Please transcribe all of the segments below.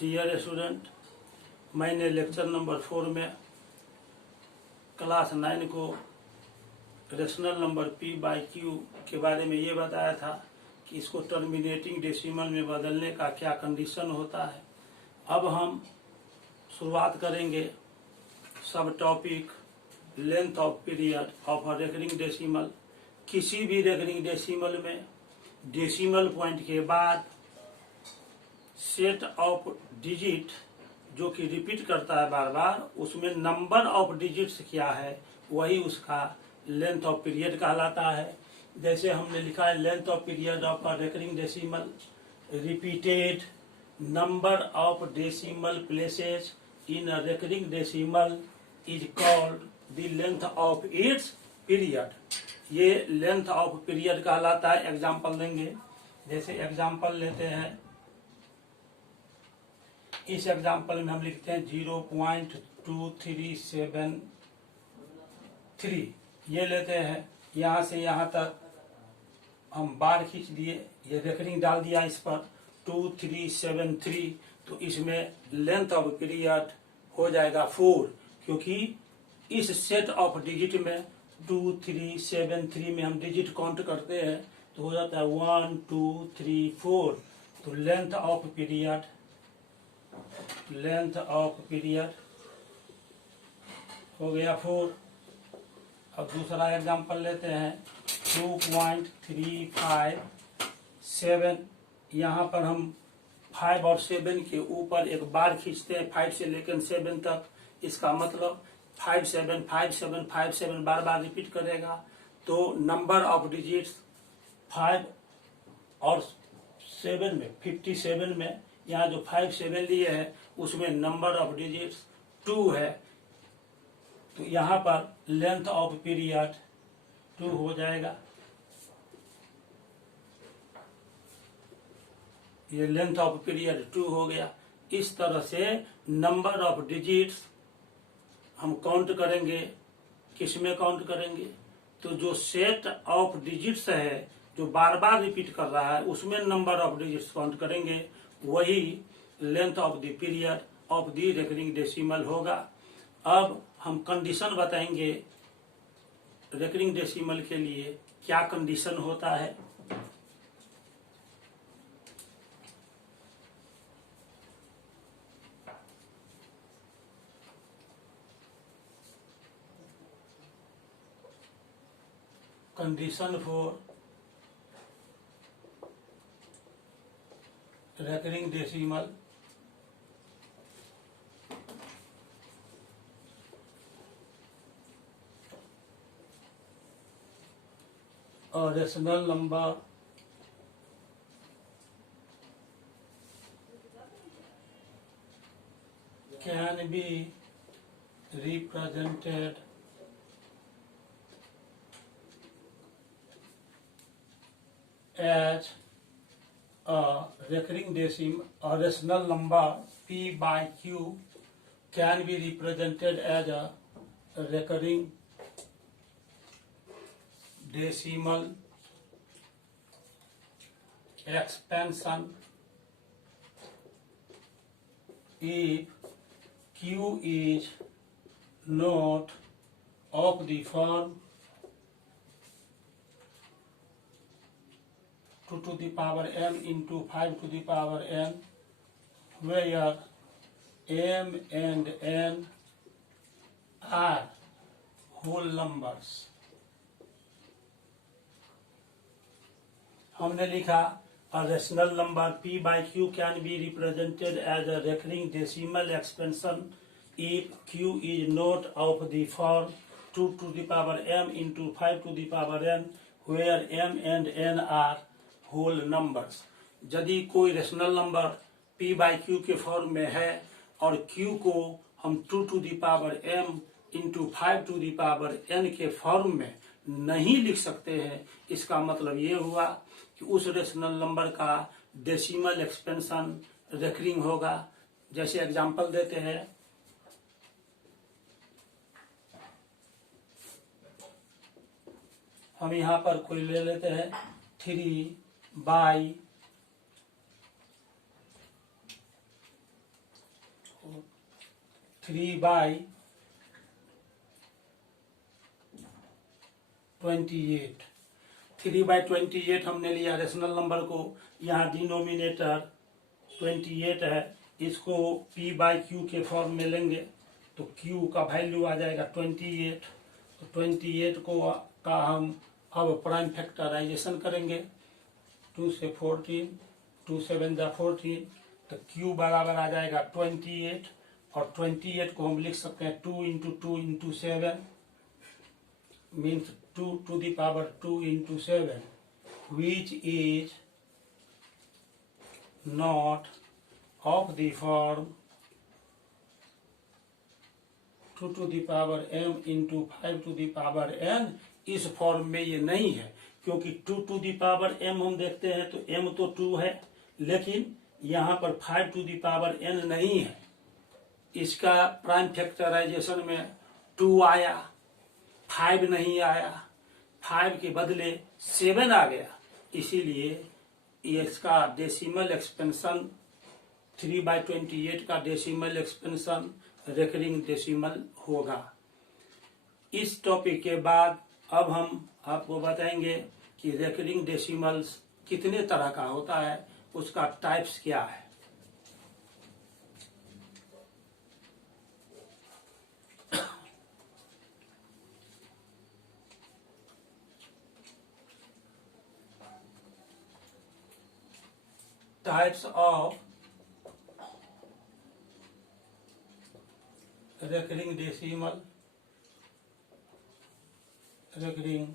Dear student, मैंने lecture number 4 में class 9 को rational number p by q के बारे में ये बताया था कि इसको टर्मिनेटिंग डेसिमल में बदलने का क्या कंडीशन होता है। अब हम शुरुआत करेंगे सब topic length of period of a recurring decimal. किसी भी रेकरिंग डेसिमल में डेसिमल पॉइंट के बाद सेट ऑफ डिजिट जो कि रिपीट करता है बार बार, उसमें नंबर ऑफ डिजिट्स क्या है वही उसका लेंथ ऑफ पीरियड कहलाता है। जैसे हमने लिखा है length of period of a recurring decimal repeated number of decimal places in a recurring decimal is called the length of its period. ये लेंथ ऑफ पीरियड कहलाता है। एग्जाम्पल देंगे, जैसे एग्जाम्पल लेते हैं, इस एग्जाम्पल में हम लिखते हैं 0.2373 ये लेते हैं। यहाँ से यहाँ तक हम बार खींच दिए, ये रेकरिंग डाल दिया इस पर 2373, तो इसमें लेंथ ऑफ पीरियड हो जाएगा 4, क्योंकि इस सेट ऑफ डिजिट में 2373 में हम डिजिट काउंट करते हैं तो हो जाता है 1 2 3 4। तो लेंथ ऑफ पीरियड हो गया 4। अब दूसरा एग्जांपल लेते हैं 2.357। यहाँ पर हम 5 और 7 के ऊपर एक बार खींचते हैं 5 से लेकर 7 तक। इसका मतलब 5 7 5 7 5 7 बार बार रिपीट करेगा। तो नंबर ऑफ डिजिट्स 5 और 7 में 57 में यहाँ जो 5 7 लिए है उसमें नंबर ऑफ डिजिट्स 2 है, तो यहाँ पर लेंथ ऑफ पीरियड 2 हो जाएगा। ये लेंथ ऑफ पीरियड 2 हो गया। इस तरह से नंबर ऑफ डिजिट्स हम काउंट करेंगे। किस में काउंट करेंगे? तो जो सेट ऑफ डिजिट्स है जो बार बार रिपीट कर रहा है उसमें नंबर ऑफ डिजिट्स काउंट करेंगे, वही length of the period of the recurring decimal होगा। अब हम कंडीशन बताएंगे रेकरिंग डेसिमल के लिए क्या कंडीशन होता है। Condition for recurring decimal a rational number can be represented as a recurring decimal. A rational number p by q can be represented as a recurring decimal expansion if q is not of the form 2 to the power m into 5 to the power n, where m and n are whole numbers। हमने लिखा a rational number p by q can be represented as a recurring decimal expansion if q is not of the form 2 to the power m into 5 to the power n, where m and n are whole numbers। यदि कोई rational number p by q के form में है और q को हम 2 to the power m into 5 to the power n के form में नहीं लिख सकते हैं, इसका मतलब ये हुआ कि उस रेशनल नंबर का डेसिमल एक्सपेंशन रेकरिंग होगा। जैसे एग्जांपल देते हैं, हम यहाँ पर कोई ले लेते हैं 3 बाई 3/28 3/28 हमने लिया रेशनल नंबर को। यहाँ डिनोमिनेटर 28 है, इसको p/q के फॉर्म में लेंगे तो q का वैल्यू आ जाएगा 28। तो 28 का हम अब प्राइम फैक्टराइजेशन करेंगे। 2 से 14, 2 7 जा 14, तो q बराबर आ जाएगा 28। और 28 को हम लिख सकते हैं 2 × 2 × 7 means 2 to the power 2 × 7, which is not of the form 2 to the power m × 5 to the power n। इस फॉर्म में ये नहीं है, क्योंकि 2 to the power m हम देखते हैं तो m तो 2 है, लेकिन यहाँ पर 5 to the power n नहीं है। इसका प्राइम फैक्टराइजेशन में 2 आया, 5 नहीं आया, 5 के बदले 7 आ गया, इसीलिए इसका डेसिमल एक्सपेंशन 3/28 का डेसिमल एक्सपेंशन रेकरिंग डेसिमल होगा। इस टॉपिक के बाद अब हम आपको बताएंगे कि रेकरिंग डेसिमल्स कितने तरह का होता है, उसका टाइप्स क्या है। Types of recurring decimal. Recurring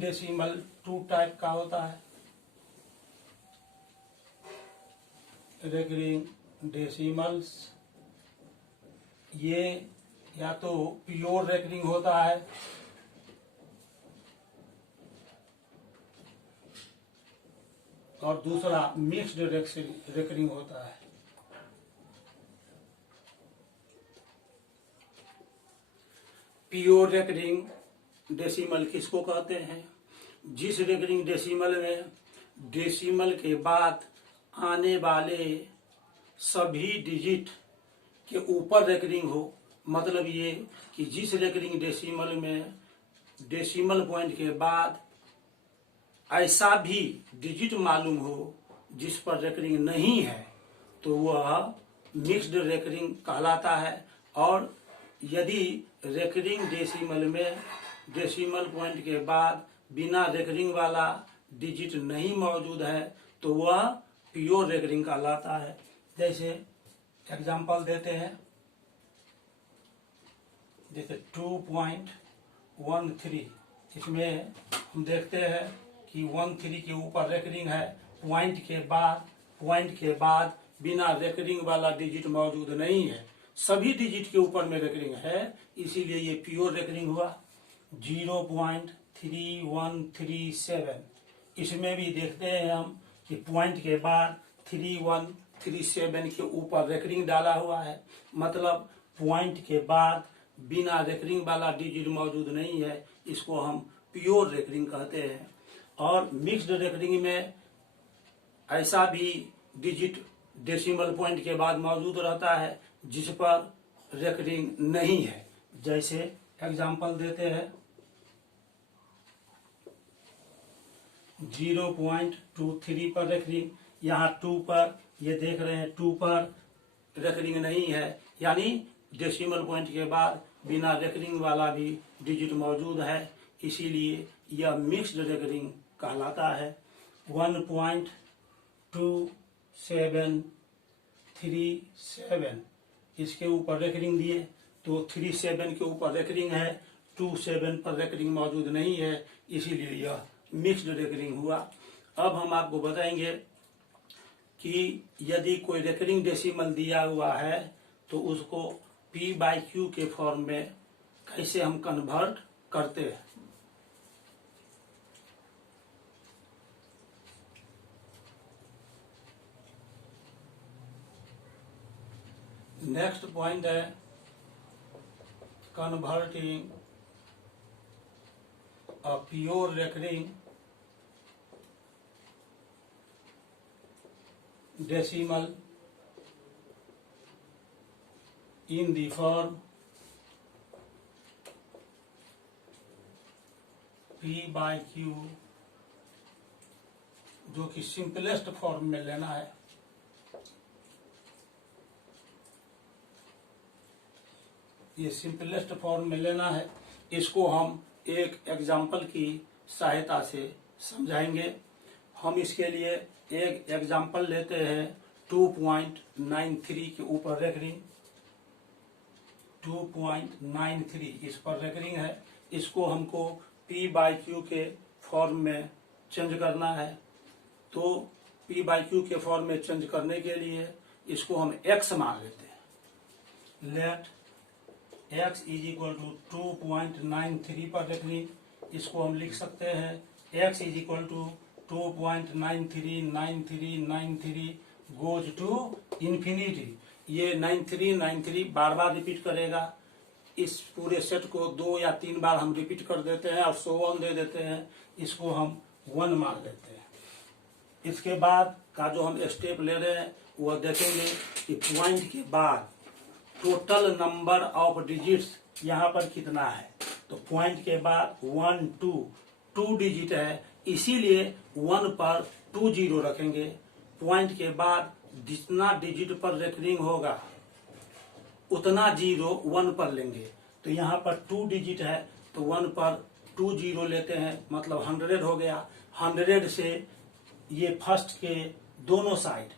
decimal 2 type का होता है। रेकरिंग डेसिमल्स ये या तो प्योर रेकरिंग होता है, और दूसरा मिक्स्ड रेकरिंग होता है। प्योर रेकरिंग डेसिमल किसको कहते हैं? जिस रेकरिंग डेसिमल में डेसिमल के बाद आने वाले सभी डिजिट के ऊपर रेकरिंग हो। मतलब ये कि जिस रेकरिंग डेसिमल में डेसिमल पॉइंट के बाद ऐसा भी डिजिट मालूम हो जिस पर रेकरिंग नहीं है, तो वह मिक्स्ड रेकरिंग कहलाता है। और यदि रेकरिंग डेसिमल में डेसिमल पॉइंट के बाद बिना रेकरिंग वाला डिजिट नहीं मौजूद है, तो वह प्योर रेकरिंग कहलाता है। जैसे एग्जांपल देते हैं, जैसे 2.13, इसमें हम देखते हैं कि 13 के ऊपर रेकरिंग है, पॉइंट के बाद बिना रेकरिंग वाला डिजिट मौजूद नहीं है, सभी डिजिट के ऊपर में रेकरिंग है, इसीलिए ये प्योर रेकरिंग हुआ। 0.3137, इसमें भी देखते हैं हम कि पॉइंट के बाद 3137 के ऊपर रेकरिंग डाला हुआ है, मतलब पॉइंट के बाद बिना रेकरिंग वाला डिजिट मौजूद नहीं है, इसको हम प्योर रेकरिंग कहते हैं। और मिक्स्ड रेकरिंग में ऐसा भी डिजिट डेसिमल पॉइंट के बाद मौजूद रहता है जिस पर रेकरिंग नहीं है। जैसे एग्जांपल देते हैं, 0.23 पर रेकरिंग, यहाँ 2 पर, ये देख रहे हैं 2 पर रेकरिंग नहीं है, यानी डेसिमल पॉइंट के बाद बिना रेकरिंग वाला भी डिजिट मौजूद है, इसीलिए यह मिक्स्ड रेकरिंग कहलाता है। 1.2737, इसके ऊपर रेकरिंग दिए तो 37 के ऊपर रेकरिंग है, 27 पर रेकरिंग मौजूद नहीं है, इसीलिए यह मिक्स्ड रेकरिंग हुआ। अब हम आपको बताएंगे कि यदि कोई रेकरिंग डेसिमल दिया हुआ है तो उसको p/q के फॉर्म में कैसे हम कन्वर्ट करते हैं। नेक्स्ट पॉइंट है converting a pure recurring decimal in the form P by Q, जो कि सिंपलेस्ट फॉर्म में लेना है। ये सिंपलेस्ट फॉर्म में लेना है। इसको हम एक एग्जाम्पल की सहायता से समझाएंगे। हम इसके लिए एक एग्जाम्पल लेते हैं 2.93 के ऊपर रेकरिंग, 2.93 इस पर रेकरिंग है। इसको हमको P by Q के फॉर्म में चेंज करना है। तो P by Q के फॉर्म में चेंज करने के लिए इसको हम x मान लेते हैं। Let x is equal to 2.93 पर रेकरिंग। इसको हम लिख सकते हैं x is equal to 2.939393 goes to infinity. ये 9393 बार बार रिपीट करेगा। इस पूरे सेट को 2 या 3 बार हम रिपीट कर देते हैं और सो ऑन दे देते हैं। इसको हम 1 मान लेते हैं। इसके बाद का जो हम स्टेप ले रहे हैं वह देखेंगे कि पॉइंट के बाद टोटल नंबर ऑफ डिजिट्स यहाँ पर कितना है। तो पॉइंट के बाद 1 2 डिजिट है, इसीलिए 1 पर 2 जीरो रखेंगे। पॉइंट के बाद जितना डिजिट पर रेकरिंग होगा उतना जीरो 1 पर लेंगे। तो यहाँ पर 2 डिजिट है तो 1 पर 2 जीरो लेते हैं, मतलब 100 हो गया। 100 से ये फर्स्ट के दोनों साइड,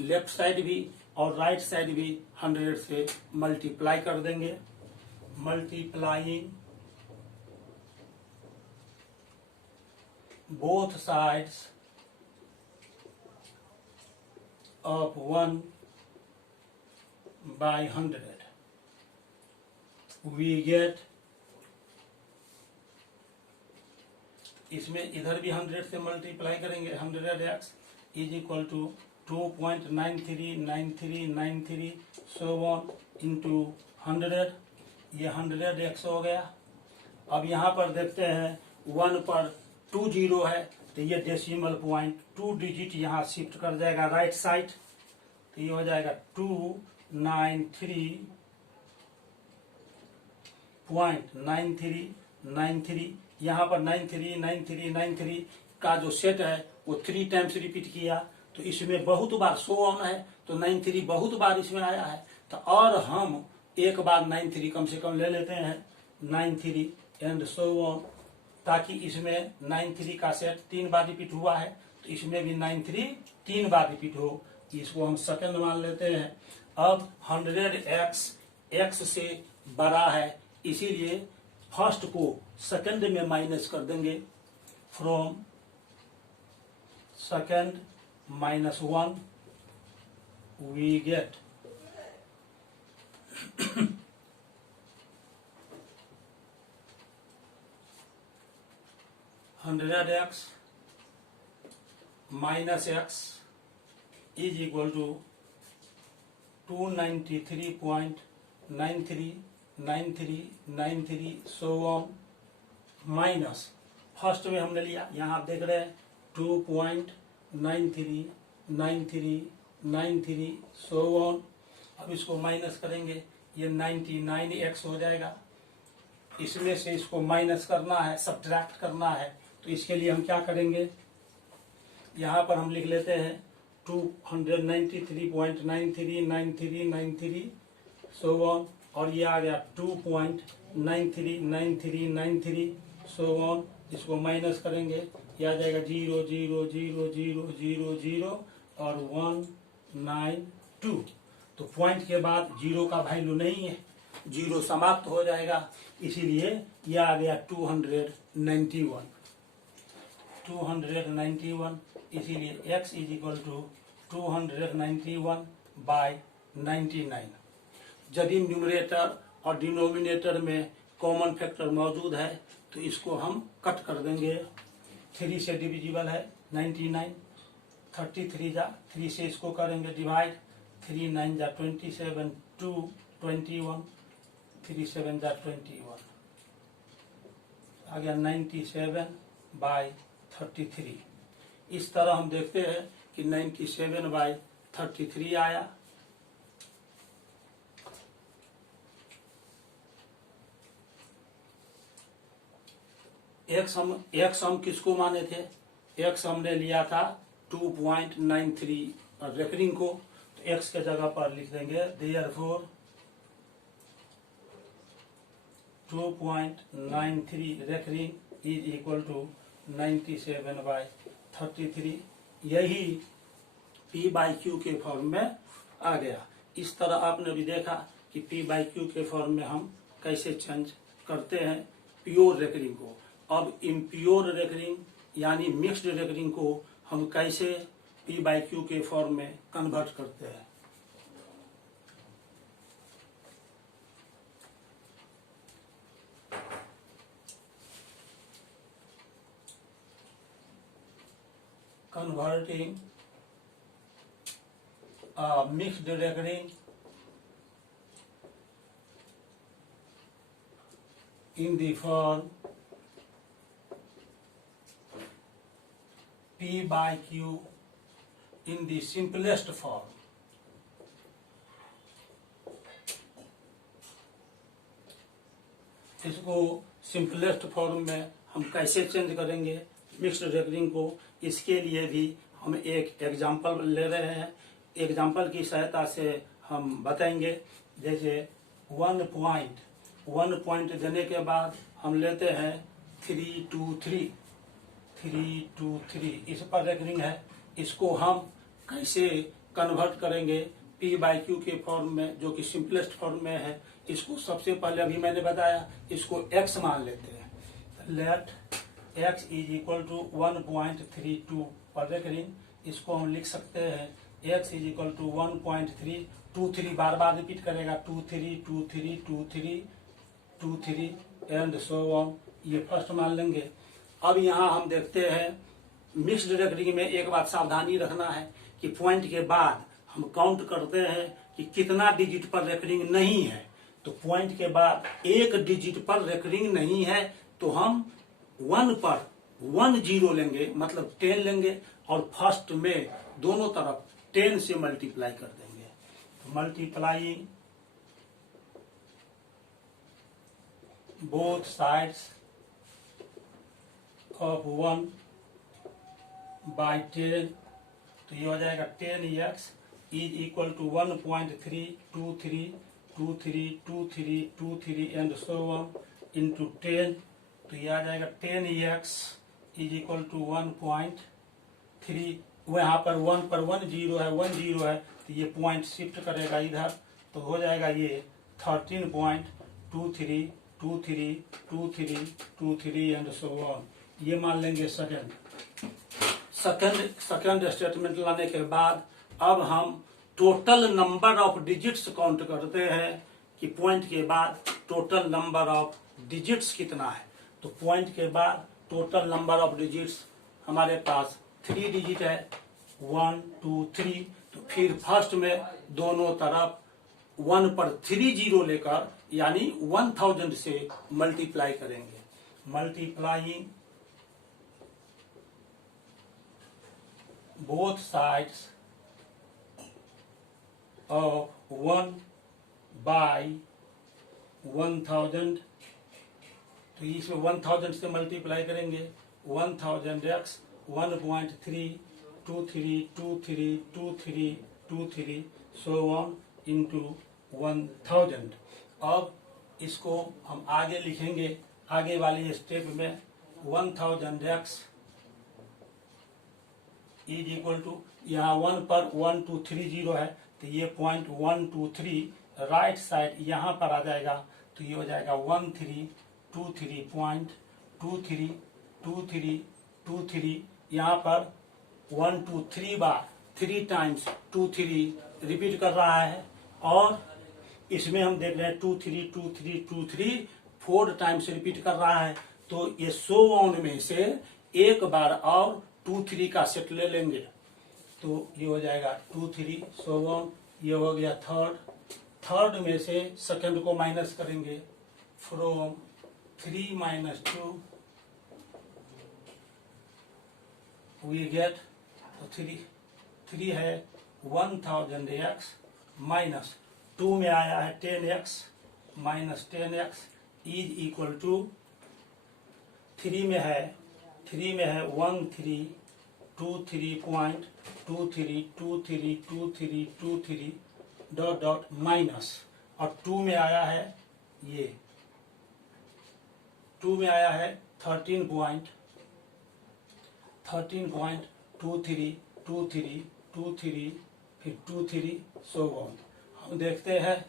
लेफ्ट साइड भी और राइट साइड भी 100 से मल्टीप्लाई कर देंगे। Multiplying both sides of 1 by 100 we get, इसमें इधर भी 100 से मल्टीप्लाई करेंगे। 100x is equal to 2.939393 so on into 100। ये 100x हो गया। अब यहाँ पर देखते हैं 1 पर 2 जीरो है तो ये डेसिमल पॉइंट 2 डिजिट यहाँ शिफ्ट कर जाएगा राइट साइड। तो ये हो जाएगा 293.9393। यहाँ पर 939393 का जो सेट है वो 3 टाइम्स रिपीट किया। तो इसमें बहुत बार सो ऑन है तो 93 बहुत बार इसमें आया है। तो और हम एक बार 93 कम से कम ले लेते हैं, 93 एंड सो ऑन, ताकि इसमें 93 का सेट 3 बार रिपीट हुआ है तो इसमें भी 93 3 बार रिपीट हो। इसको हम सेकंड मान लेते हैं। अब 100x x से बड़ा है, इसीलिए फर्स्ट को सेकंड में माइनस कर देंगे। From second -1 we get 100x minus x is equal to 293.939393 so on, minus first में हमने लिया, यहाँ आप देख रहे हैं 2.939393 सो ऑन। अब इसको माइनस करेंगे, ये 99x हो जाएगा। इसमें से इसको माइनस करना है, सब्ट्रैक्ट करना है। तो इसके लिए हम क्या करेंगे, यहाँ पर हम लिख लेते हैं 293.939393 सो ऑन, और ये आ गया 2.939393 सो ऑन। इसको माइनस करेंगे, ये आ जाएगा 0 0 0 0 0 0 और 192। तो पॉइंट के बाद जीरो का वैल्यू नहीं है, जीरो समाप्त हो जाएगा, इसीलिए यह आ गया 291। इसीलिए x इज इक्वल टू 291/99। यदि न्यूमरेटर और डिनोमिनेटर में कॉमन फैक्टर मौजूद है तो इसको हम कट कर देंगे। 3 से डिविजिबल है 99, 33 जा 3 से इसको करेंगे डिवाइड, 3 9 जा 27, 2 21, 3 7 जा 21, आ गया 97/33। इस तरह हम देखते हैं कि 97/33 आया। एक्स हम किसको माने थे? एक्स हमने लिया था 2.93 और रेकरिंग को, तो एक्स के जगह पर लिख देंगे therefore 2.93 recurring is equal to 97/33। यही P बाई क्यू के फॉर्म में आ गया। इस तरह आपने भी देखा कि P बाई क्यू के फॉर्म में हम कैसे चेंज करते हैं प्योर रेकरिंग को। अब इम्प्योर रेकरिंग यानी मिक्स्ड रेकरिंग को हम कैसे P बाई क्यू के फॉर्म में कन्वर्ट करते हैं। Converting a mixed recurring in the form P by Q in the simplest form. इसको सिंपलेस्ट फॉर्म में हम कैसे चेंज करेंगे मिक्स्ड रेकरिंग को, इसके लिए भी हम एक एग्जाम्पल ले रहे हैं। एग्जाम्पल की सहायता से हम बताएंगे। जैसे 1 पॉइंट देने के बाद हम लेते हैं 323 इस पर रेकरिंग है। इसको हम कैसे कन्वर्ट करेंगे P बाई क्यू के फॉर्म में, जो कि सिंपलेस्ट फॉर्म में है। इसको सबसे पहले अभी मैंने बताया, इसको x मान लेते हैं। Let x is equal to 1.32 पर रेकरिंग। इसको हम लिख सकते हैं x इज इक्वल टू 1.323 बार बार रिपीट करेगा 23 एंड सो ऑन। ये फर्स्ट मान लेंगे। अब यहाँ हम देखते हैं मिक्स्ड रेकरिंग में एक बात सावधानी रखना है कि पॉइंट के बाद हम काउंट करते हैं कि कितना डिजिट पर रेकरिंग नहीं है। तो पॉइंट के बाद एक डिजिट पर रेकरिंग नहीं है तो हम 1 पर 10 लेंगे, मतलब 10 लेंगे और फर्स्ट में दोनों तरफ 10 से मल्टीप्लाई कर देंगे। तो multiplying both sides of 1 by 10, तो ये हो जाएगा 10x is equal to 1.323 and so on into 10। तो ये आ जाएगा 10x इज इक्वल टू 1.3। यहाँ पर 1 पर 1 0 है, तो ये पॉइंट शिफ्ट करेगा इधर, तो हो जाएगा ये 13.23 एंड सो ऑन। ये मान लेंगे सेकंड स्टेटमेंट लाने के बाद अब हम total number of digits count करते हैं कि पॉइंट के बाद टोटल नंबर ऑफ डिजिट्स कितना है। तो पॉइंट के बाद टोटल नंबर ऑफ डिजिट्स हमारे पास 3 डिजिट है, 1 2 3। तो फिर फर्स्ट में दोनों तरफ 1 पर 3 0 लेकर यानी 1000 से मल्टीप्लाई करेंगे। Multiplying both sides of 1 by 1000, तो इसमें 1000 से मल्टीप्लाई करेंगे। 1000x 1.323 so on into 1000। अब इसको हम आगे लिखेंगे, आगे वाले स्टेप में 1000x इज इक्वल टू, यहाँ 1 पर 1 2 3 0 है, तो ये पॉइंट 1 2 3 राइट साइड यहाँ पर आ जाएगा, तो ये हो जाएगा 1323.23 यहाँ पर 1 2 3 बार 3 टाइम्स 2 3 रिपीट कर रहा है। और इसमें हम देख रहे हैं 2 3 4 टाइम्स रिपीट कर रहा है। तो ये सो ऑन में से एक बार और 2 3 का सेट ले लेंगे, तो ये हो जाएगा 2 3 सो ऑन। ये हो गया थर्ड में से सेकंड को माइनस करेंगे। फ्रॉम 3 - 2 वी गेट, तो 3 है 1000x माइनस 2 में आया है 10x minus 10x is equal to 3 में है 1323.232323 डॉट डॉट माइनस, और 2 में आया है ये 2 में आया है 13.2323 फिर 23 सो ऑन। हम देखते हैं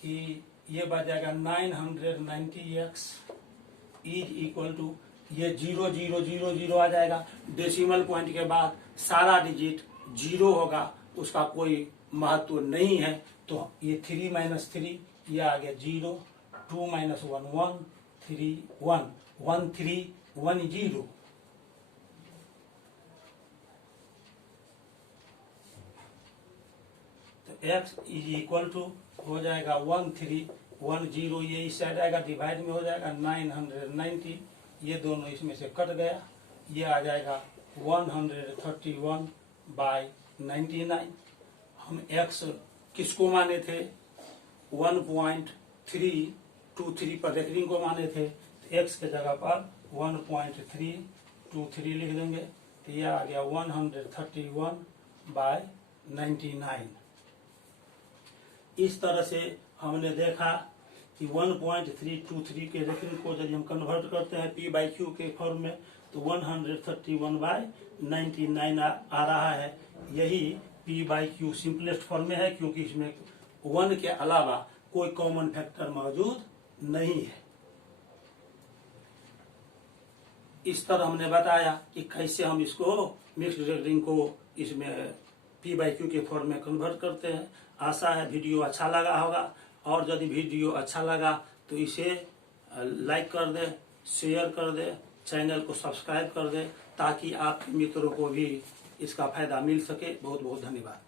कि ये बच जाएगा 990x इज इक्वल टू, ये 0000 आ जाएगा। डेसिमल पॉइंट के बाद सारा डिजिट 0 होगा, उसका कोई महत्व नहीं है। तो ये 3 माइनस 3 ये आ गया 0, 2 माइनस 1 1, 3 1 1 3 1 0। तो x इज इक्वल टू हो जाएगा 1310, ये इस साइड आएगा, डिवाइड में हो जाएगा 990, ये दोनों इसमें से कट गया, ये आ जाएगा 131/99। हम x किसको माने थे? 1.323 पर रेकरिंग को माने थे, तो x के जगह पर 1.323 लिख देंगे, तो ये आ गया 131/99। इस तरह से हमने देखा कि 1.323 के रेकरिंग को जब हम कन्वर्ट करते हैं p बाई क्यू के फॉर्म में, तो 131/99 आ रहा है। यही p by Q simplest form में है, क्योंकि इसमें 1 के अलावा कोई कॉमन फैक्टर मौजूद नहीं है। इस तरह हमने बताया कि कैसे हम इसको मिक्स्ड रेकरिंग को इसमें p बाई क्यू के फॉर्म में कन्वर्ट करते हैं। आशा है वीडियो अच्छा लगा होगा, और यदि वीडियो अच्छा लगा तो इसे लाइक कर दे, शेयर कर दे, चैनल को सब्सक्राइब कर दे, ताकि आपके मित्रों को भी इसका फायदा मिल सके। बहुत बहुत धन्यवाद।